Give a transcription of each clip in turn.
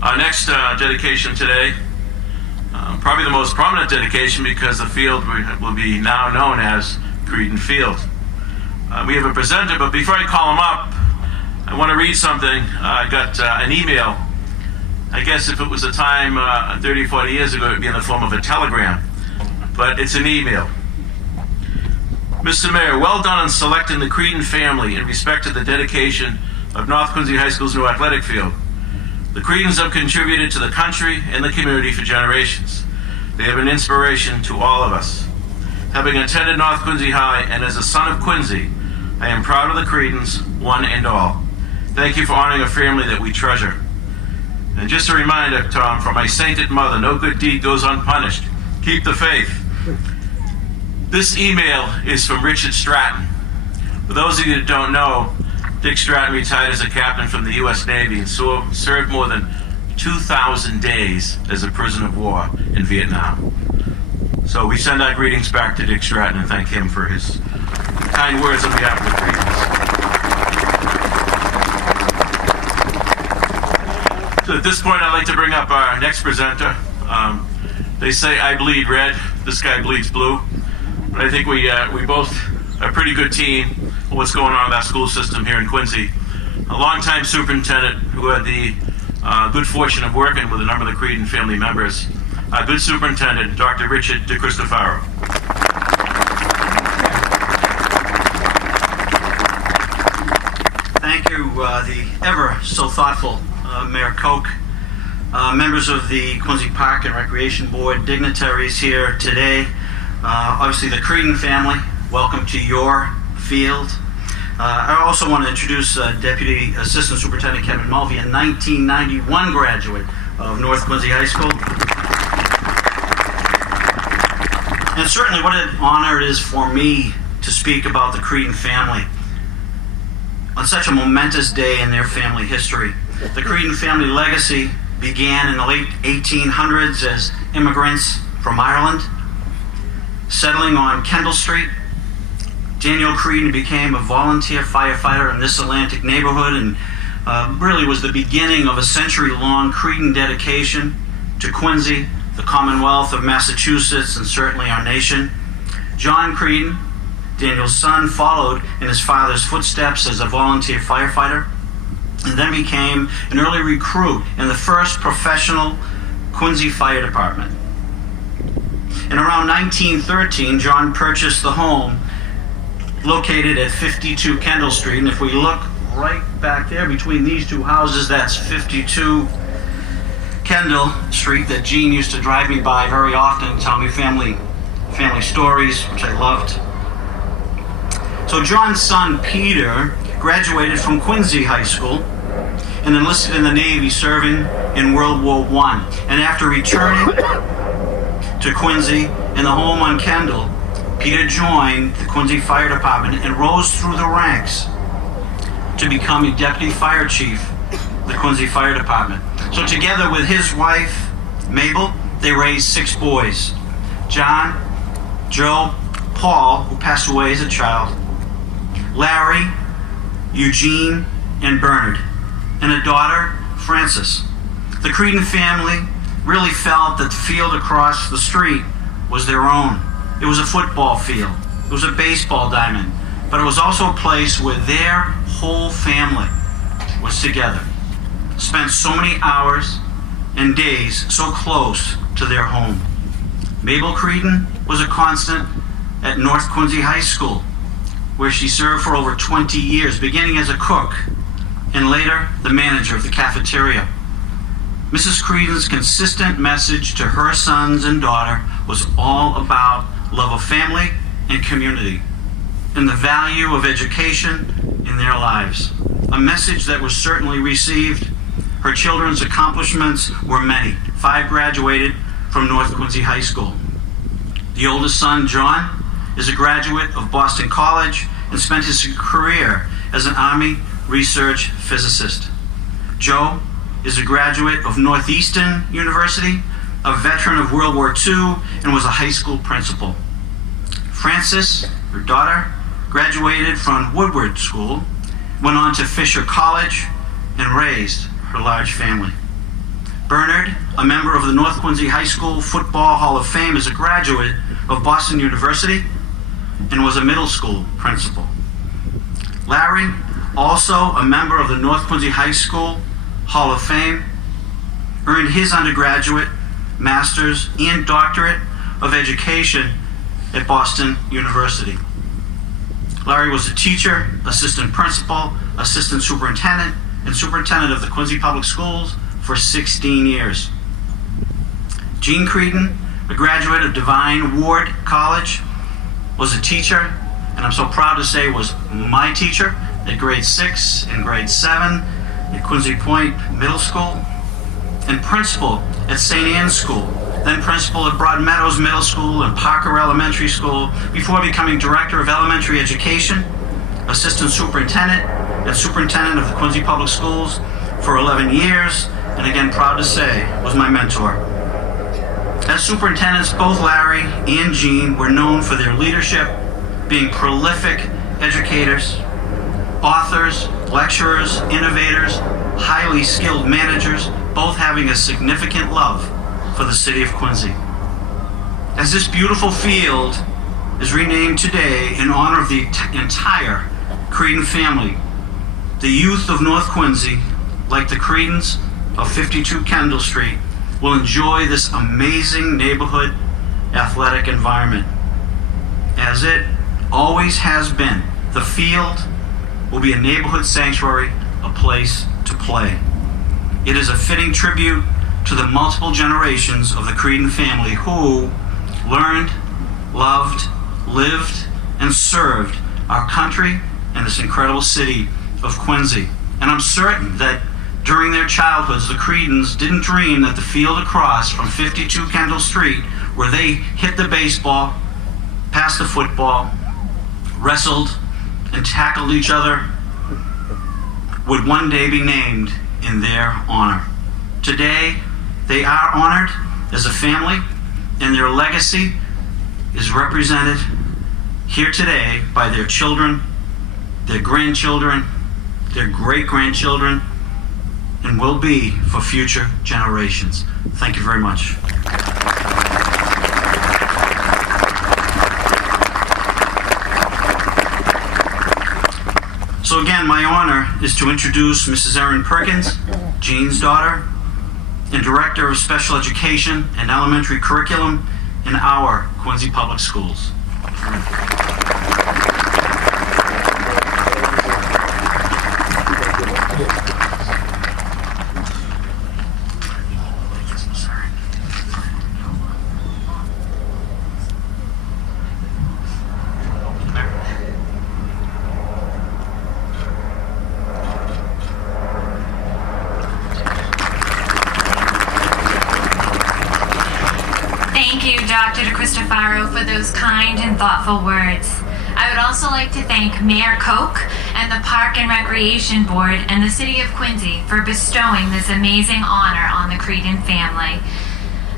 Our next dedication today, probably the most prominent dedication because the field will be now known as Creedon Field. We have a presenter, but before I call him up, I want to read something. I got an email. I guess if it was a time 30, 40 years ago, it would be in the form of a telegram, but it's an email. Mr. Mayor, well done on selecting the Creedon family in respect to the dedication of North Quincy High School's new athletic field. The Creedons have contributed to the country and the community for generations. They have been inspiration to all of us. Having attended North Quincy High and as a son of Quincy, I am proud of the Creedons, one and all. Thank you for honoring a family that we treasure. And just a reminder, Tom, from my sainted mother, no good deed goes unpunished. Keep the faith. This email is from Richard Stratton. For those of you that don't know, Dick Stratton retired as a captain from the U.S. Navy and served more than 2,000 days as a prisoner of war in Vietnam. So we send our greetings back to Dick Stratton and thank him for his kind words on behalf of the Creedons. So at this point, I'd like to bring up our next presenter. They say I bleed red, this guy bleeds blue. But I think we both are a pretty good team of what's going on with our school system here in Quincy. A longtime superintendent who had the good fortune of working with a number of the Creedon family members. Our good superintendent, Dr. Richard DeCristofaro. Thank you, the ever so thoughtful Mayor Koch, members of the Quincy Park and Recreation Board, dignitaries here today. Obviously the Creedon family, welcome to your field. I also want to introduce Deputy Assistant Superintendent Kevin Mulvey, a 1991 graduate of North Quincy High School. And certainly what an honor it is for me to speak about the Creedon family on such a momentous day in their family history. The Creedon family legacy began in the late 1800s as immigrants from Ireland, settling on Kendall Street. Daniel Creedon became a volunteer firefighter in this Atlantic neighborhood and really was the beginning of a century-long Creedon dedication to Quincy, the Commonwealth of Massachusetts, and certainly our nation. John Creedon, Daniel's son, followed in his father's footsteps as a volunteer firefighter and then became an early recruit in the first professional Quincy Fire Department. In around 1913, John purchased the home located at 52 Kendall Street, and if we look right back there between these two houses, that's 52 Kendall Street that Gene used to drive me by very often and tell me family stories, which I loved. So John's son, Peter, graduated from Quincy High School and enlisted in the Navy, serving in World War I. And after returning to Quincy in the home on Kendall, Peter joined the Quincy Fire Department and rose through the ranks to become a deputy fire chief of the Quincy Fire Department. So together with his wife, Mabel, they raised 6 boys: John, Joe, Paul, who passed away as a child, Larry, Eugene, and Bernard, and a daughter, Frances. The Creedon family really felt that the field across the street was their own. It was a football field. It was a baseball diamond. But it was also a place where their whole family was together. Spent so many hours and days so close to their home. Mabel Creedon was a constant at North Quincy High School, where she served for over 20 years, beginning as a cook and later the manager of the cafeteria. Mrs. Creedon's consistent message to her sons and daughter was all about love of family and community and the value of education in their lives. A message that was certainly received. Her children's accomplishments were many. 5 graduated from North Quincy High School. The oldest son, John, is a graduate of Boston College and spent his career as an Army research physicist. Joe is a graduate of Northeastern University, a veteran of World War II, and was a high school principal. Frances, her daughter, graduated from Woodward School, went on to Fisher College, and raised her large family. Bernard, a member of the North Quincy High School Football Hall of Fame, is a graduate of Boston University and was a middle school principal. Larry, also a member of the North Quincy High School Hall of Fame, earned his undergraduate, master's, and doctorate of education at Boston University. Larry was a teacher, assistant principal, assistant superintendent, and superintendent of the Quincy Public Schools for 16 years. Jean Creedon, a graduate of Divine Ward College, was a teacher, and I'm so proud to say was my teacher at grade 6 and grade 7 at Quincy Point Middle School, and principal at St. Anne's School, then principal at Broad Meadows Middle School and Parker Elementary School, before becoming director of elementary education, assistant superintendent, and superintendent of the Quincy Public Schools for 11 years, and again, proud to say, was my mentor. As superintendents, both Larry and Jean were known for their leadership, being prolific educators, authors, lecturers, innovators, highly skilled managers, both having a significant love for the city of Quincy. As this beautiful field is renamed today in honor of the entire Creedon family, the youth of North Quincy, like the Creedons of 52 Kendall Street, will enjoy this amazing neighborhood athletic environment. As it always has been, the field will be a neighborhood sanctuary, a place to play. It is a fitting tribute to the multiple generations of the Creedon family who learned, loved, lived, and served our country and this incredible city of Quincy. And I'm certain that during their childhoods, the Creedons didn't dream that the field across from 52 Kendall Street, where they hit the baseball, passed the football, wrestled, and tackled each other, would one day be named in their honor. Today, they are honored as a family, and their legacy is represented here today by their children, their grandchildren, their great-grandchildren, and will be for future generations. Thank you very much. So again, my honor is to introduce Mrs. Erin Perkins, Jean's daughter, and Director of Special Education and Elementary Curriculum in our Quincy Public Schools. Dr. Cristofaro for those kind and thoughtful words. I would also like to thank Mayor Koch and the Park and Recreation Board and the City of Quincy for bestowing this amazing honor on the Creedon family.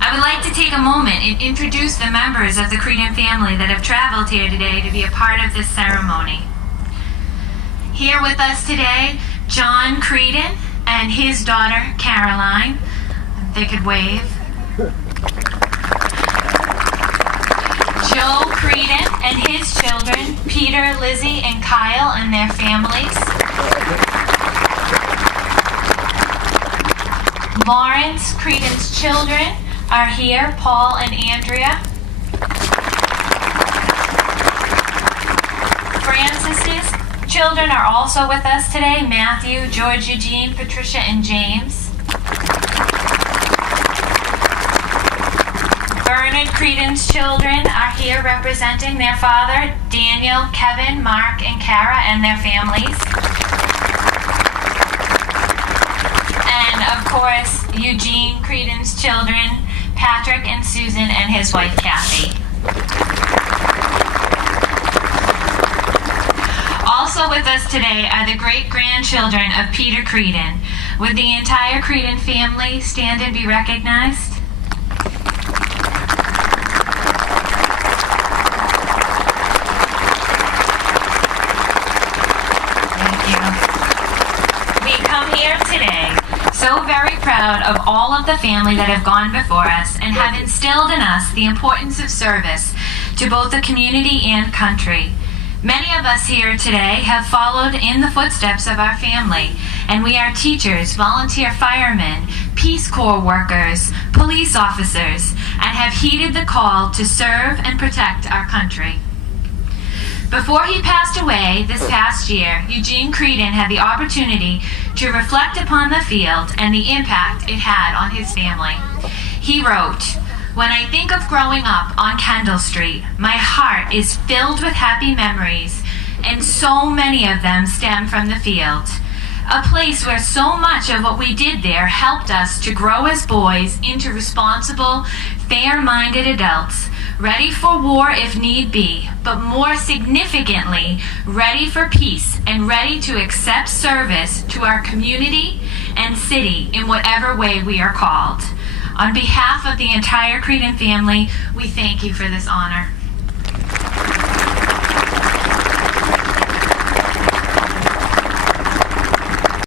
I would like to take a moment and introduce the members of the Creedon family that have traveled here today to be a part of this ceremony. Here with us today, John Creedon and his daughter, Caroline. They could wave. Joe Creedon and his children, Peter, Lizzie, and Kyle and their families. Lawrence Creedon's children are here, Paul and Andrea. Francis's children are also with us today, Matthew, George, Eugene, Patricia, and James. Bernard Creedon's children are here representing their father, Daniel, Kevin, Mark, and Kara, and their families. And of course, Eugene Creedon's children, Patrick and Susan, and his wife, Kathy. Also with us today are the great-grandchildren of Peter Creedon. Would the entire Creedon family stand and be recognized? We come here today so very proud of all of the family that have gone before us and have instilled in us the importance of service to both the community and country. Many of us here today have followed in the footsteps of our family, and we are teachers, volunteer firemen, Peace Corps workers, police officers, and have heeded the call to serve and protect our country. Before he passed away this past year, Eugene Creedon had the opportunity to reflect upon the field and the impact it had on his family. He wrote, "When I think of growing up on Kendall Street, my heart is filled with happy memories, and so many of them stem from the field. A place where so much of what we did there helped us to grow as boys into responsible, fair-minded adults, ready for war if need be, but more significantly, ready for peace and ready to accept service to our community and city in whatever way we are called. On behalf of the entire Creedon family, we thank you for this honor."